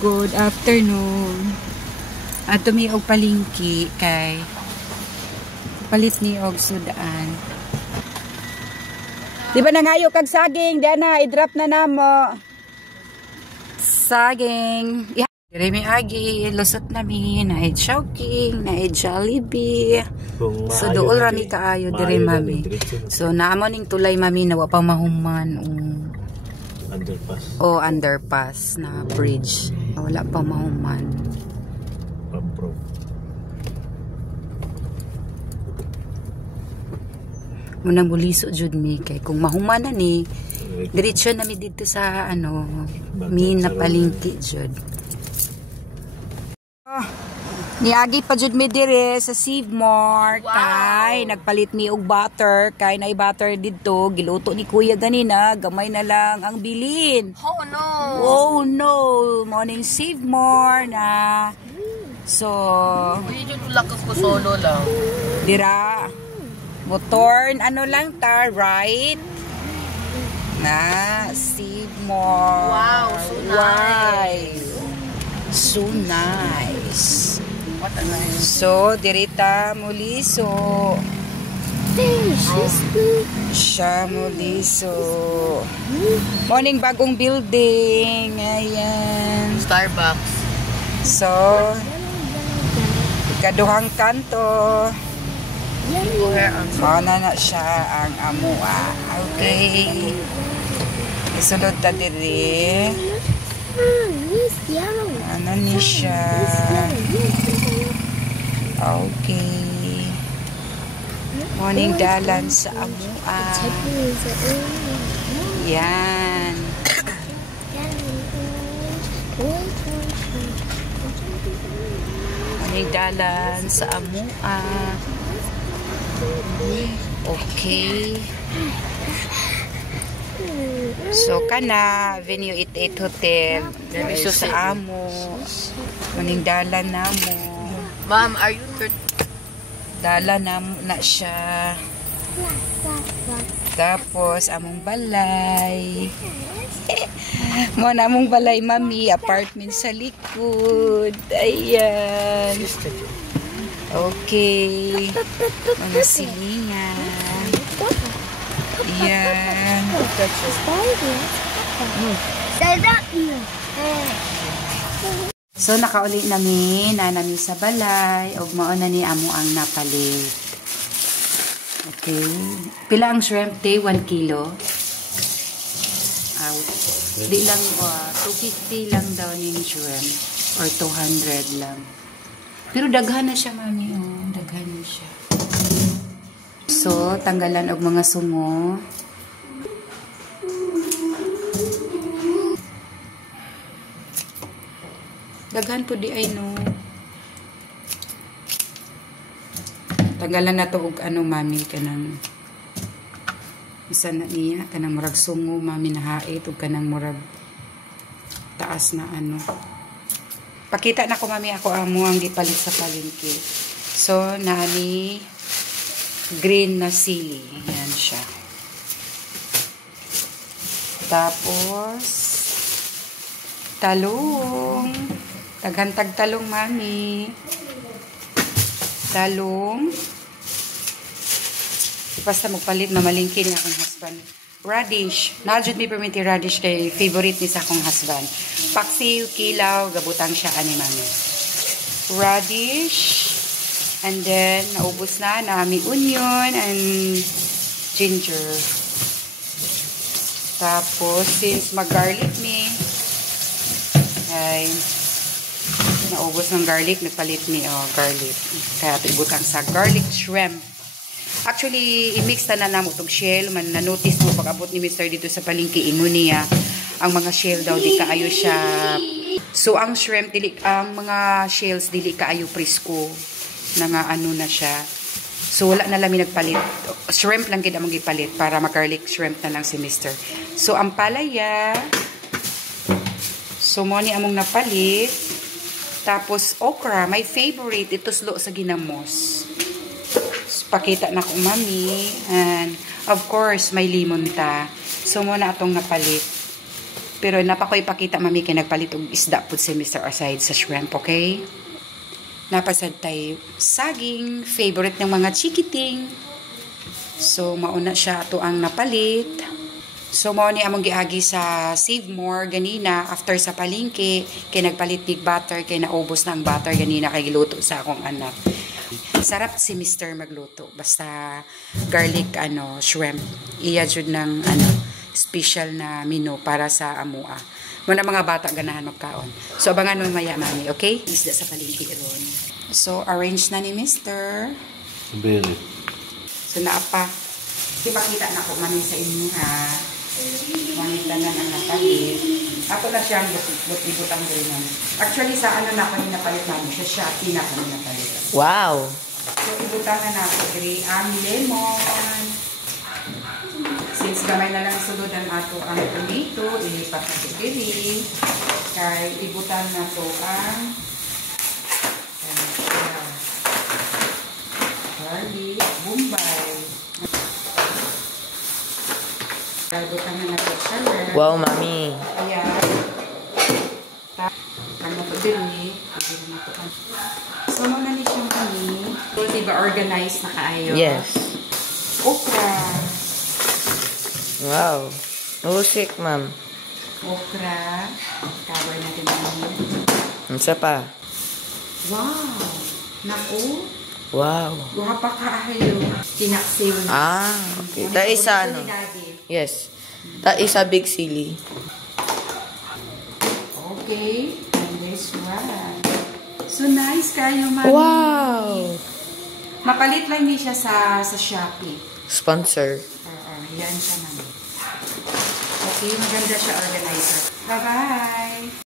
good afternoon. Ato mi og palingki kay palit ni og sudan. Di ba nangayo kag saging? Dana, i-drop na namo. Saging. Dire mi agi, lusot nami, na Chowking, na Jollibee. So dool rami kaayo dire mami. So naamo ning tulay mami na wa pa mahuman. Underpass. O underpass na bridge. Wala pa mahuman. Pampro. Munang buliso jud mi kay kung mahuman na ni diretso na mi dito sa ano min na palingki jud. Niagi pa jud mi dire sa Sivmart. Wow. Kay nagpalit mi og butter kay nay butter didto giluto ni kuya ganina, gamay na lang ang bilin. Oh no. Oh no, morning Sivmart na. So, uy jud lakas ko solo lang. Dira. Motorn ano lang ta, right? Na Sivmart. Wow, so nice. So nice. What a nice. So, dirita muli so. Siya muli so. Morning bagong building. Ayan. Starbucks. So, ikaduhang kanto. Mauna na siya ang amua. Okay. Isunod ta diri. Ano ni siya? Okay. Morning dalan sa amua. Yan. Morning dalan sa amua. Okay. So kana Venue 88 Hotel dito sa amo. Maning dalan namo. Ma'am, are you Dalan na siya. Tapos among balay. Mo na among balay mami, apartment sa likod. Ayan. Okay. Mga silingan. Ayan. So nakauli namin na namin sa balay ug mao na ni amo ang napalit. Okay. Pila ang shrimp day? 1 kilo. Di lang 250 lang daw ning shrimp or 200 lang. Pero daghan na siya mami, oh, daghan na siya. So tanggalan og mga sungo. Daghan po di ay no. Tanggalan na to og ano mami kanang isa na niya kanang murag sungo mami na hait ug kanang murag taas na ano. Pakita na ko mami ako amo ang gipalit sa palengke. So nani green na sili. Yan siya. Tapos talong. Taghantag talong, mami. Talong. Basta magpalit, mamalingkin niya akong husband. Radish. Najud mi perminti radish kay favorite ni sa akong husband. Paksiw, kilaw, gabutang siya ani, mami. Radish. And then, naubos na nami onion and ginger. Tapos, since mag-garlic mi, ay naubos ng garlic, nagpalit ni garlic. Kaya ibutang sa garlic shrimp. Actually, i-mix na namo itong shell. Na-notice mo pag-abot ni Mr. dito sa palengke, ingon niya, ang mga shell daw, di kaayo siya. So, ang shrimp, ang mga shells, dili kaayo presko. Na nga ano na siya. So, wala na lang nagpalit. Shrimp lang kita mong ipalit para mag-garlic shrimp na lang si Mr. So, ang palaya, so, mo ni among napalit. Tapos, okra, my favorite, ito slo sa ginamos. So, pakita na ko, mami. And, of course, may limon ta. So, mo na atong napalit. Pero napakoy pakita mami kay nagpalit og isda pud si Mr. Aside sa shrimp, okay? Napasad tayo saging, favorite ng mga chikiting. So mauna siya ato ang napalit. So mao ni among giagi sa Save More ganina after sa palengke kay nagpalit big butter kay naubos na ang butter ganina kay giluto sa akong anak. Sarap si Mr. magluto basta garlic shrimp. Iya jud ng special na menu para sa amua. Muna mga bata ganahan magkaon. So abangan mo maya mami, okay? Isda sa palengke ron. So arrange na ni Mr. Very. So naapa. Ipakita na ko mami sa inyo ha. Manita na ang napalit. Ako na siyang butang rin. Actually sa na ako napalit namin siya. Shopee na ako napalit. Wow. So ibutangan na ako diri ang lemon. Since gamay na lang sulod ang ato ang tomato, ilipat na ito diri. Kaya ibutan na to ang garlic, bombay. Kaya ibutan na to siya. Wow, mami. Ayan. Ano to diri. So, muna ni siyang kami. So, diba organized na kaayo? Yes. Okra. Wow. Musik, ma'am. Okra. Cover natin namin. Isa pa. Wow! Naku! Wow. Guha pa kaayo. Tinaksil. Okay. Ta isa Yes. Ta isa big sili. Okay. And this one. So nice kayo, mami. Wow. Mapalit lang niya siya sa Shopee. Sponsor. Yan siya naman. Okay, maganda siya organizer. Bye-bye!